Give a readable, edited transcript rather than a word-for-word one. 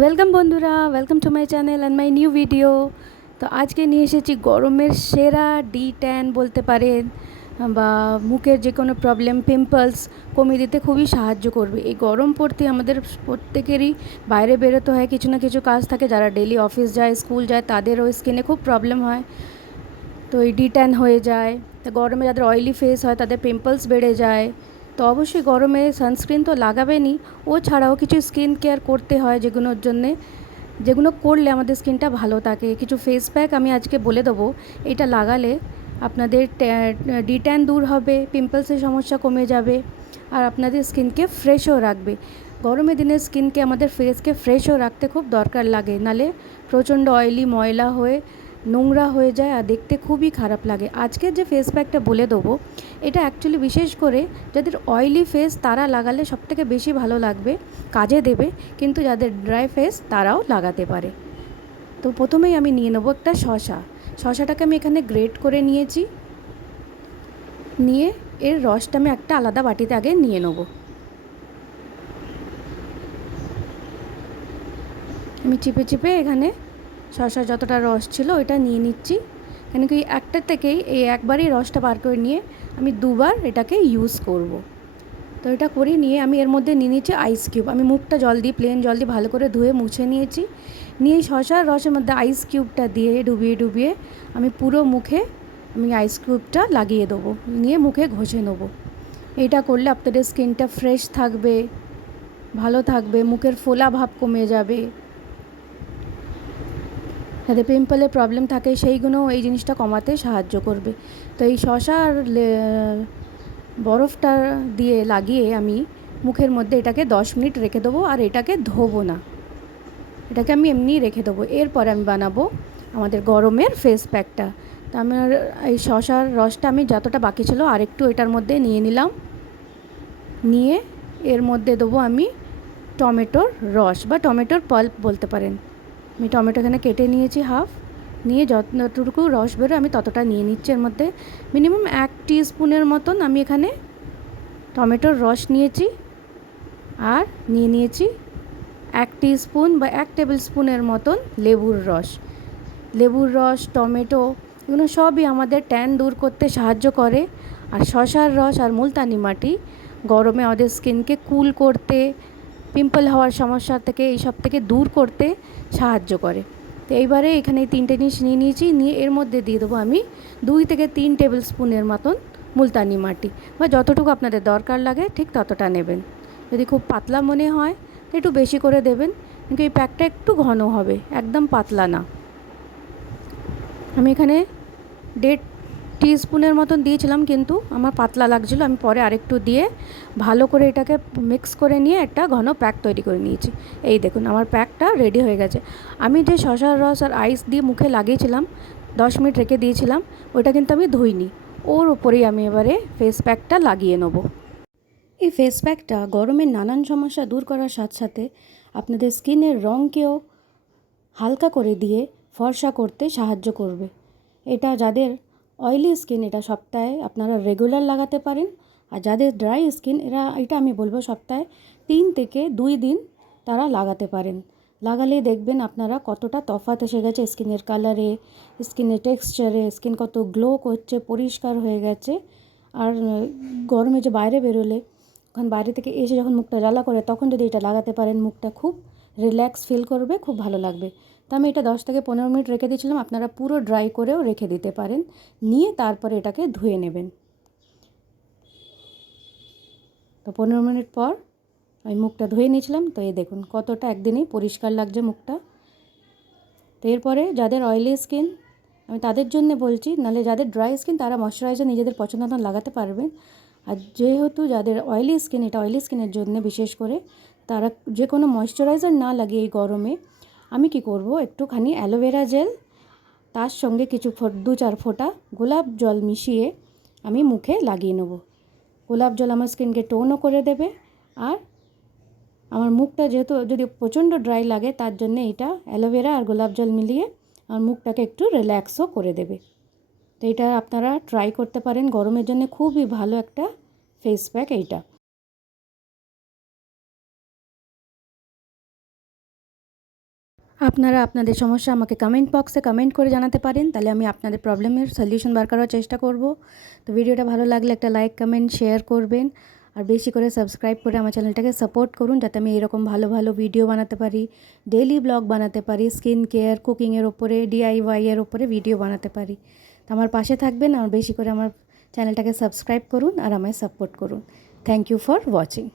Welcome বন্ধুরা, welcome to my channel and my new video. তো আজকে নিয়ে এসেছি গরমের সেরা ডি ট্যান বলতে পারেন, বা মুখের যে কোনো প্রবলেম, পিম্পলস কমিয়ে দিতে খুবই সাহায্য করবে। এই গরম পড়তে আমাদের প্রত্যেকেরই বাইরে বেরোতে হয়, কিছু না কিছু কাজ থাকে। যারা ডেলি অফিস যায়, স্কুল যায়, তাদেরও স্কিনে খুব প্রবলেম হয়। তো এই ডি ট্যান হয়ে যায়। তো গরমে যাদের অয়েলি ফেস হয়, তাদের পিম্পলস বেড়ে যায়। তো অবশ্যই গরমে সানস্ক্রিন তো লাগাবেনই, ও ছাড়াও কিছু স্কিন কেয়ার করতে হয়, যেগুলো করলে আমাদের স্কিনটা ভালো থাকে। কিছু ফেস প্যাক আমি আজকে বলে দেবো। এটা লাগালে আপনাদের ডি ট্যান দূর হবে, পিম্পলসের সমস্যা কমে যাবে, আর আপনাদের স্কিনকে ফ্রেশও রাখবে। গরমের দিনে স্কিনকে, আমাদের ফেসকে ফ্রেশও রাখতে খুব দরকার লাগে, নালে প্রচণ্ড অয়েলি, ময়লা হয়ে নোংরা হয়ে যায় আর দেখতে খুবই খারাপ লাগে। আজকের যে ফেস প্যাকটা বলে দেবো, এটা অ্যাকচুয়ালি বিশেষ করে যাদের অয়েলি ফেস তারা লাগালে সবথেকে বেশি ভালো লাগবে, কাজে দেবে। কিন্তু যাদের ড্রাই ফেস তারাও লাগাতে পারে। তো প্রথমেই আমি নিয়ে নেবো একটা শশাটাকে আমি এখানে গ্রেট করে নিয়েছি। নিয়ে এর রসটা আমি একটা আলাদা বাটিতে আগে নিয়ে নেবো। আমি চিপে চিপে এখানে শশা যতটা রস ছিল ওইটা নিয়ে নিচ্ছি। কেন কি একটা থেকেই এই একবারই রসটা বার করে নিয়ে আমি দুবার এটাকে ইউজ করব। তো এটা করে নিয়ে আমি এর মধ্যে নিয়ে নিচ্ছি আইস কিউব। আমি মুখটা জল দিয়ে, প্লেন জল দিয়ে ভালো করে ধুয়ে মুছে নিয়েছি। নিয়ে শশার রসের মধ্যে আইস কিউবটা দিয়ে ডুবিয়ে ডুবিয়ে আমি পুরো মুখে আইস কিউবটা লাগিয়ে দেবো, নিয়ে মুখে ঘষে নেবো। এইটা করলে আপনাদের স্কিনটা ফ্রেশ থাকবে, ভালো থাকবে, মুখের ফোলা ভাব কমে যাবে। যাদের পিম্পলের প্রবলেম থাকে সেইগুলো এই জিনিসটা কমাতে সাহায্য করবে। তো এই শশা আর বরফটা দিয়ে লাগিয়ে আমি মুখের মধ্যে এটাকে 10 মিনিট রেখে দেবো, আর এটাকে ধোবো না, এটাকে আমি এমনিই রেখে দেবো। এরপরে আমি বানাবো আমাদের গরমের ফেস প্যাকটা। তো আমার এই শশার রসটা আমি যতটা বাকি ছিল আরেকটু এটার মধ্যে নিয়ে নিলাম। নিয়ে এর মধ্যে দেবো আমি টমেটোর রস বা টমেটোর পাল্প বলতে পারেন। আমি টমেটো এখানে কেটে নিয়েছি হাফ, নিয়ে যতটুকু রস বেরোয় আমি ততটা নিয়ে নিচ্ছি। এর মধ্যে মিনিমাম 1 টিস্পুনের মতন আমি এখানে টমেটোর রস নিয়েছি, আর নিয়ে নিয়েছি 1 টিস্পুন বা 1 টেবিল স্পুনের মতন লেবুর রস, টমেটো এগুলো সবই আমাদের ট্যান দূর করতে সাহায্য করে। আর শশার রস আর মুলতানি মাটি গরমে আমাদের স্কিনকে কুল করতে, পিম্পল হওয়ার সমস্যা থেকে, এইসব থেকে দূর করতে সাহায্য করে। তো এইবারে এখানে এই 3টে জিনিস নিয়ে নিয়েছি। নিয়ে এর মধ্যে দিয়ে দেবো আমি 2 থেকে 3 টেবিল স্পুনের মতন মুলতানি মাটি, বা যতটুকু আপনাদের দরকার লাগে ঠিক ততটা নেবেন। যদি খুব পাতলা মনে হয় তো একটু বেশি করে দেবেন, কিন্তু এই প্যাকটা একটু ঘন হবে, একদম পাতলা না। আমি এখানে 1.5 টিস্পুনের মতন দিয়েছিলাম, কিন্তু আমার পাতলা লাগছিলো। আমি পরে আরেকটু দিয়ে ভালো করে এটাকে মিক্স করে নিয়ে একটা ঘন প্যাক তৈরি করে নিয়েছি। এই দেখুন আমার প্যাকটা রেডি হয়ে গেছে। আমি যে শশার রস আর আইস দিয়ে মুখে লাগিয়েছিলাম, 10 মিনিট রেখে দিয়েছিলাম, ওইটা কিন্তু আমি ধুইনি। ওর ওপরেই আমি এবারে ফেস প্যাকটা লাগিয়ে নেবো। এই ফেস প্যাকটা গরমের নানান সমস্যা দূর করার সাথে সাথে আপনাদের স্কিনের রঙকেও হালকা করে দিয়ে ফর্সা করতে সাহায্য করবে। এটা যাদের অয়েলি স্কিন, এটা সপ্তাহে আপনারা রেগুলার লাগাতে পারেন। আর যাদের ড্রাই স্কিন, এটা আমি বলবো সপ্তাহে 3 থেকে 2 দিন তারা লাগাতে পারেন। লাগালে দেখবেন আপনারা কতটা তফাৎ এসে গেছে স্কিনের কালারে, স্কিনের টেক্সচারে, স্কিন কত গ্লো করছে, পরিষ্কার হয়ে গেছে। আর গরমে যে বাইরে বেরোলে, ওখান বাইরে থেকে এসে যখন মুখটা জ্বালা করে, তখন যদি এটা লাগাতে পারেন মুখটা খুব রিল্যাক্স ফিল করবে, খুব ভালো লাগবে। তো আমি এটা 10 থেকে 15 মিনিট রেখে দিয়েছিলাম। আপনারা পুরো ড্রাই করেও রেখে দিতে পারেন, নিয়ে তারপরে এটাকে ধুয়ে নেবেন। তো 15 মিনিট পর আমি মুখটা ধুয়ে নিয়েছিলাম। তো এই দেখুন কতটা একদিনেই পরিষ্কার লাগছে মুখটা। তো এরপরে যাদের অয়েলি স্কিন আমি তাদের জন্য বলছি, নাহলে যাদের ড্রাই স্কিন তারা ময়শ্চারাইজার নিজেদের পছন্দ মতন লাগাতে পারবেন। আর যেহেতু যাদের অয়েলি স্কিন, এটা অয়েলি স্কিনের জন্য বিশেষ করে, তারা যে কোনো ময়শ্চারাইজার না লাগিয়ে এই গরমে আমি কি করব, একটুখানি অ্যালোভেরা জেল, তার সঙ্গে কিছু 2-4 ফোঁটা গোলাপ জল মিশিয়ে আমি মুখে লাগিয়ে নেব। গোলাপ জল আমার স্কিনকে টোনও করে দেবে, আর আমার মুখটা যেহেতু যদি প্রচণ্ড ড্রাই লাগে, তার জন্য এটা অ্যালোভেরা আর গোলাপ জল মিলিয়ে আমার মুখটাকে একটু রিল্যাক্সও করে দেবে। তো এটা আপনারা ট্রাই করতে পারেন, গরমের জন্য খুবই ভালো একটা ফেস প্যাক এইটা। আপনারা আপনাদের সমস্যা আমাকে কমেন্ট বক্সে কমেন্ট করে জানাতে পারেন, তাহলে আমি আপনাদের প্রবলেমের সলিউশন বার করার চেষ্টা করব। তো ভিডিওটা ভালো লাগলে একটা লাইক কমেন্ট শেয়ার করবেন, আর বেশি করে সাবস্ক্রাইব করে আমার চ্যানেলটাকে সাপোর্ট করুন, যাতে আমি এরকম ভালো ভালো ভিডিও বানাতে পারি, ডেইলি ব্লগ বানাতে পারি, স্কিন কেয়ার, কুকিংয়ের ওপরে, DIY এর ওপরে ভিডিও বানাতে পারি। তো আমার পাশে থাকবেন, আর বেশি করে আমার চ্যানেলটাকে সাবস্ক্রাইব করুন আর আমায় সাপোর্ট করুন। Thank you for watching.